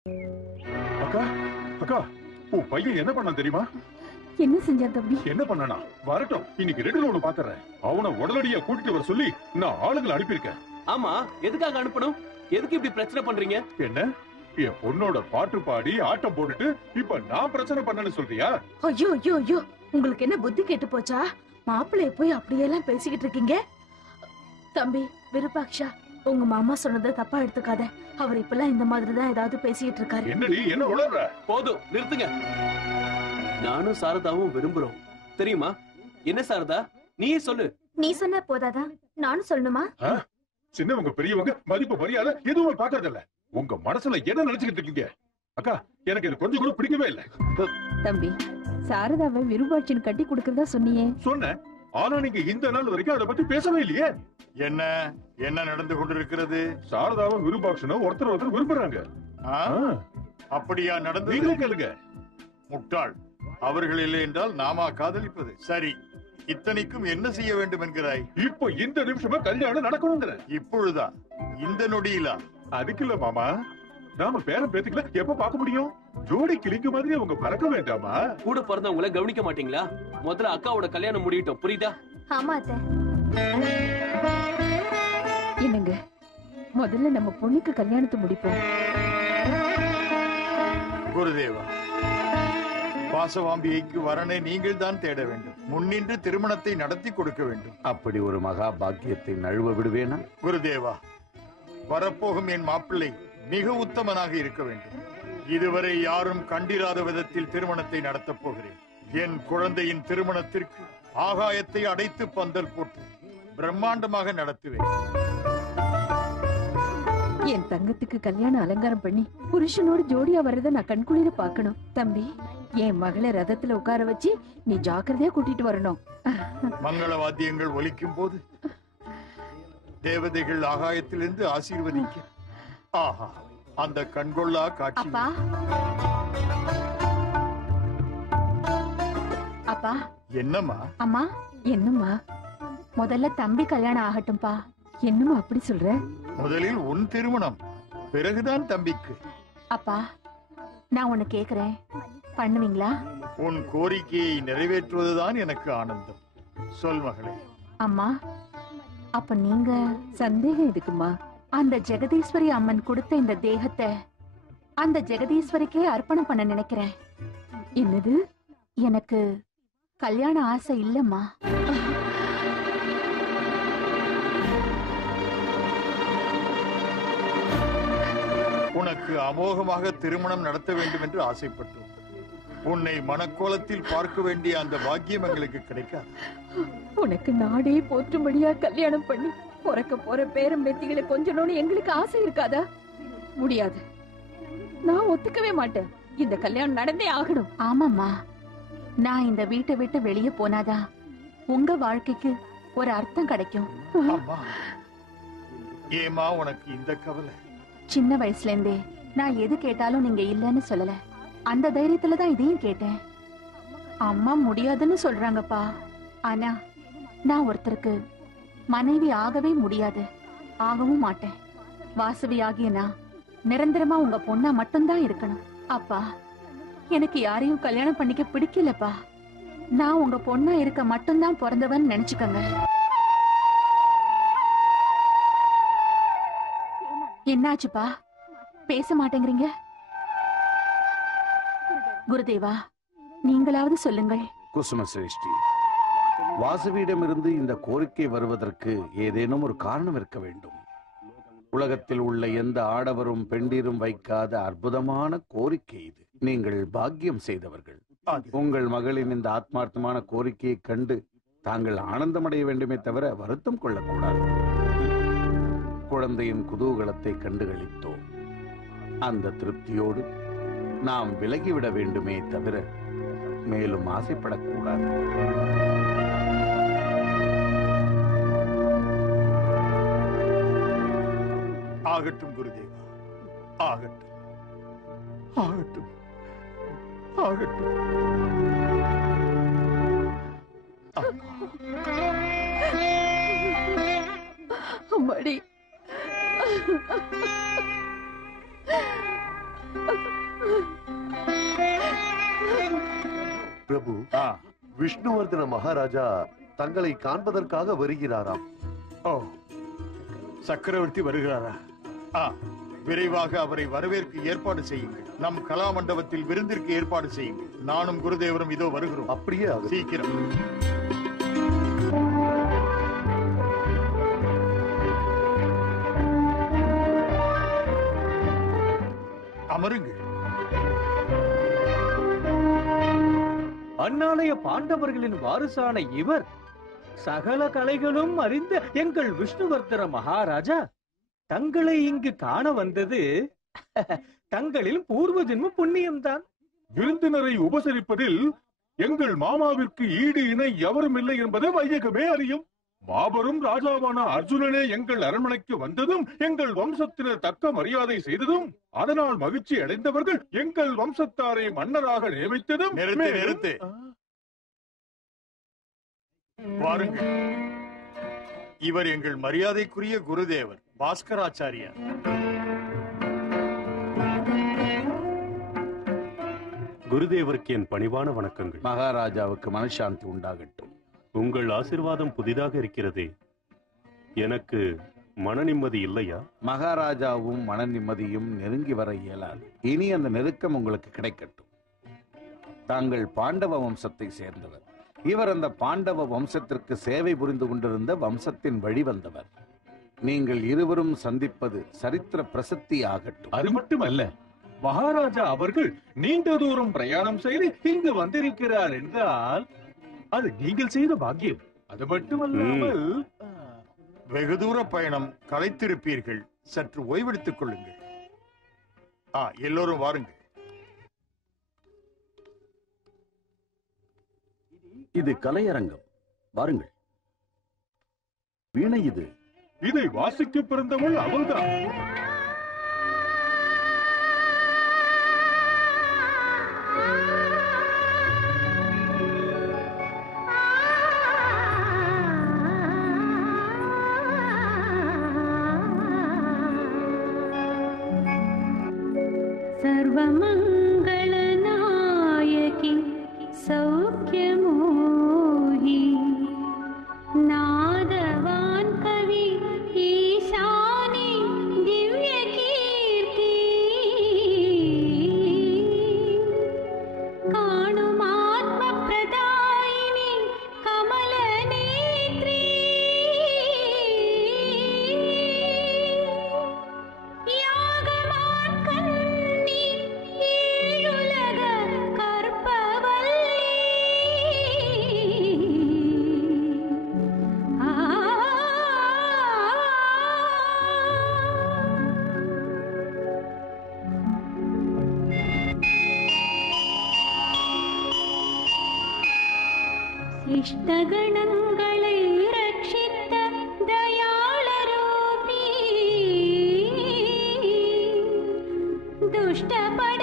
அக்கா அக்கா உன் பையன் என்ன பண்ணான் தெரியுமா? என்ன செஞ்சான் தம்பி? என்ன பண்ணானா? வரட்டும், இன்னைக்கு ரெண்டு ஒண்ணு பாத்துறேன். அவனை உடனடியா கூட்டிட்டு வர சொல்லி நான் ஆளுங்களை அனுப்பியிருக்கேன். ஆமா, எதுக்காக அனுப்பணும்? எதுக்கு இப்படி பிரச்சனை பண்றீங்க? என்ன என் பொண்ணோட பாட்டு பாடி ஆட்டம் போட்டுட்டு இப்ப நான் பிரச்சனை பண்ணனு சொல்றியா? ஐயோ ஐயோ ஐயோ, உங்களுக்கு என்ன புத்தி கெட்டு போச்சா? மாப்பிள்ளைய போய் அப்படியெல்லாம் பேசிக்கிட்டு இருக்கீங்க. தம்பி விருபாக்ஷா, உங்க மாமா சொன்னதை தப்பா எடுத்துக்காத. அவர் இப்பெல்லாம் இந்த மாதிரி தான் ஏதாவது பேசிட்டு இருக்காரு. என்னடி என்ன உளற? போதும், நிறுத்துங்க. நானும் சாரதாவும் விரும்புறோம், தெரியுமா? என்ன சாரதா, நீயே சொல்லு. நீ சொன்ன போதாதா? நானும் சொல்லணுமா? சின்னவங்க பெரியவங்க மதிப்பு மரியாதை எதுவும் பாக்குறதில்ல. உங்க மனசுல என்ன நினைச்சுக்கிட்டு இருக்கீங்க? அக்கா, எனக்கு இது கொஞ்சம் கூட பிடிக்கவே இல்ல. தம்பி, சாரதாவை விருபாட்சின்னு கட்டி கொடுக்கறதா சொன்னியே. சொன்ன, ஆனா நீங்க இந்த நாள் வரைக்கும் அதை பத்தி பேசவே இல்லையே. என்ன என்ன நடந்து கொண்டிருக்கிறது? சாரதாவும் விருபாட்சனும் ஒருத்தர் ஒருத்தர் விரும்புறாங்க. அப்படியா நடந்து? நீங்களே கேளுங்க. முட்டாள், அவர்கள் இல்லை என்றால் நாமா காதலிப்பது? சரி, இத்தனைக்கும் என்ன செய்ய வேண்டும் என்கிறாய்? இப்போ இந்த நிமிஷமா கல்யாணம் நடக்கணுங்கிற. இப்பொழுதா? இந்த நொடியிலா? அதுக்கு இல்ல மாமா, நாம பேரம் பேத்திக்கல எப்ப பார்க்க முடியும்? ஜோடி கிளிக்கு மாதிரி அவங்க பறக்க வேண்டாமா? கூட பிறந்தவங்களை கவனிக்க மாட்டீங்களா? முதல்ல அக்காவோட கல்யாணம் முடியட்டும், புரியுதா? ஆமா அத்தை. என்னங்க, முதல்ல நம்ம பொண்ணுக்கு கல்யாணத்தை முடிப்போம். குருதேவா, வாசவாம்பியைக்கு வரனை நீங்கள் தான் தேட வேண்டும். முன்னின்று திருமணத்தை நடத்தி கொடுக்க வேண்டும். அப்படி ஒரு மகா பாக்கியத்தை நழுவ விடுவேனா? குருதேவா, வரப்போகும் என் மாப்பிள்ளை மிக உத்தமனாக இருக்க வேண்டும். இதுவரை யாரும் கண்டிராத விதத்தில் திருமணத்தை நடத்தப் போகிறேன். என் குழந்தையின் திருமணத்திற்கு ஆகாயத்தை அடைத்து பந்தல் போட்டு பிரம்மாண்டமாக நடத்துவேன். என் தங்கத்துக்கு கல்யாணம் அலங்காரம் பண்ணி புருஷனோட ஜோடியா வர்றத நான் கண்குளிர பாக்கணும். தம்பி, என் மகளை ரதத்துல உட்கார வச்சு நீ ஜாக்கிரதையா கூட்டிட்டு வரணும். மங்கள வாத்தியங்கள் ஒலிக்கும் போது தேவதைகள் ஆகாயத்திலிருந்து ஆசீர்வதிக்க, ஆஹா, அந்த கண்கொள்ளா காட்சி. அப்பா, அப்பா. என்னம்மா? அம்மா, என்னம்மா? முதல்ல தம்பி கல்யாணம் ஆகட்டும்பா. என்னம்மா அப்படி சொல்ற? முதலில் உன் திருமணம், பிறகுதான் தம்பிக்கு. அப்பா, நான் உன்னை கேக்குறேன், பண்ணுவீங்களா? உன் கோரிக்கையை நிறைவேற்றுவதுதான் எனக்கு ஆனந்தம். சொல் மகளே. அம்மா, அப்ப நீங்க சந்தேகம் எதுக்குமா? அந்த ஜெகதீஸ்வரி அம்மன் கொடுத்த இந்த தேகத்தை அந்த ஜெகதீஸ்வரிக்கே அர்ப்பணம் பண்ண நினைக்கிறேன். என்னது? எனக்கு கல்யாண ஆசை இல்லம்மா. உனக்கு அமோகமாக திருமணம் நடத்த வேண்டும் என்று ஆசைப்பட்டோம். உன்னை மனக்கோலத்தில் பார்க்க வேண்டிய அந்த பாக்கியம் எங்களுக்கு கிடைக்காது. உனக்கு நாடே போற்றும்படியா கல்யாணம் பண்ணி பிறக்க போற பேரம் பேத்திகளை கொஞ்சணும்னு எங்களுக்கு ஆசை இருக்காதா? முடியாது, நான் ஒத்துக்கவே மாட்டேன். இந்த கல்யாணம் நடந்தே ஆகணும். ஆமாம்மா, நான் இந்த வீட்டை விட்டு வெளியே போனாதான் உங்க வாழ்க்கைக்கு ஒரு அர்த்தம் கிடைக்கும். அம்மா, ஏமா உனக்கு இந்த கவலை? சின்ன வயசுல இருந்தே நான் எது கேட்டாலும் நீங்க இல்லன்னு சொல்லல. அந்த தைரியத்துலதான் இதையும் கேட்டேன். அம்மா முடியாதுன்னு சொல்றாங்கப்பா. ஆனா நான் ஒருத்தருக்கு மனைவி ஆகவே முடியாது, ஆகவும் மாட்டேன். வாசவி ஆகிய நான் நிரந்தரமா உங்க பொண்ணா மட்டும்தான் இருக்கணும். அப்பா, எனக்கு யாரையும் கல்யாணம் பண்ணிக்க பிடிக்கலப்பா. நான் உங்க பொண்ணா இருக்க மட்டும்தான் பிறந்தவன் நினைச்சுக்கங்க. என்னாச்சுப்பா, பேச மாட்டேங்கிறீங்க? குருதேவா, நீங்களாவது சொல்லுங்கள். குசும சிரேஷ்டி, வாசவியிடமிருந்து இந்த கோரிக்கை வருவதற்கு ஏதேனும் ஒரு காரணம் இருக்க வேண்டும். உலகத்தில் உள்ள எந்த ஆடவரும் பெண்டிரும் வைக்காத அற்புதமான கோரிக்கை இது. நீங்கள் பாக்கியம் செய்தவர்கள். உங்கள் மகளின் இந்த ஆத்மார்த்தமான கோரிக்கையை கண்டு தாங்கள் ஆனந்தமடைய வேண்டுமே தவிர வருத்தம் கொள்ளக்கூடாது. குழந்தையின் குதூகலத்தை கண்டுகளித்தோம். அந்த திருப்தியோடு நாம் விலகிவிட வேண்டுமே தவிர மேலும் ஆசைப்படக்கூடாது. ஆகட்டும் குருதேவா, ஆகட்டும், ஆகட்டும், ஆகட்டும். அம்மாடி, பிரபு, விஷ்ணுவர்தன மகாராஜா தங்களை காண்பதற்காக வருகிறாராம். ஓ, சக்கரவர்த்தி வருகிறாரா? விரைவாக அவரை வரவேற்க ஏற்பாடு செய்யுங்கள். நம் கலா மண்டபத்தில் விருந்திற்கு ஏற்பாடு செய்யுங்கள். நானும் குருதேவரும் இதோ வருகிறோம். அப்படியே ஆகட்டும். சீக்கிரம். அமருங்கள். அந்நாளைய பாண்டவர்களின் வாரிசான இவர் சகல கலைகளும் அறிந்த எங்கள் விஷ்ணுவர்தன மகாராஜா தங்களை இங்கு காண வந்தது தங்களின் பூர்வ ஜென்ம புண்ணியம்தான். விருந்தினரை உபசரிப்பதில் எங்கள் மாமாவிற்கு ஈடு இணை எவரும் இல்லை என்பதை வையகமே அறியும். மாபெரும் ராஜாவான அர்ஜுனனே எங்கள் அரண்மனைக்கு வந்ததும் எங்கள் வம்சத்தினர் தக்க மரியாதை செய்ததும் அதனால் மகிழ்ச்சி அடைந்தவர்கள் எங்கள் வம்சத்தாரை மன்னராக நியமித்ததும். நிறுத்து. வாருங்கள். இவர் எங்கள் மரியாதைக்குரிய குருதேவர் பாஸ்கராச்சாரியார். குருதேவருக்கு என் பணிவான வணக்கங்கள். மகாராஜாவுக்கு மனசாந்தி உண்டாகட்டும். உங்கள் ஆசீர்வாதம் புதிதாக இருக்கிறதே, எனக்கு மன நிம்மதி இல்லையா? மகாராஜாவும் மன நிம்மதியும் நெருங்கி வர இயலாது. இனி அந்த நெருக்கம் உங்களுக்கு கிடைக்கட்டும். தாங்கள் பாண்டவ வம்சத்தை சேர்ந்தவர். இவர் அந்த பாண்டவ வம்சத்திற்கு சேவை புரிந்து கொண்டிருந்த வம்சத்தின் வழி வந்தவர். நீங்கள் இருவரும் சந்திப்பது சரித்திர பிரசித்தி ஆகட்டும். அது மட்டுமல்ல, மகாராஜா அவர்கள் நீண்ட தூரம் பிரயாணம் செய்து இங்கு வந்திருக்கிறார் என்றால் அது நீங்கள் செய்த பாக்கியம். அது மட்டுமல்லாமல் வெகு தூர பயணம் களைத்திருப்பீர்கள். சற்று ஓய்வெடுத்துக் கொள்ளுங்கள். எல்லோரும் வாருங்கள். இது கலையரங்கம். வாருங்கள். வீணை இது. இதை வாசிக்க பிறந்தவள் அவள்தான். सर्वमङ्गलनायकी सौख्यमोही नादवान् कवि ईशानी दिव्यकीर्ति काणुमात्मप्रदायिनी कमलनेत्री இஷ்டகணங்களை ரட்சித்த தயாளரூபி துஷ்டபடி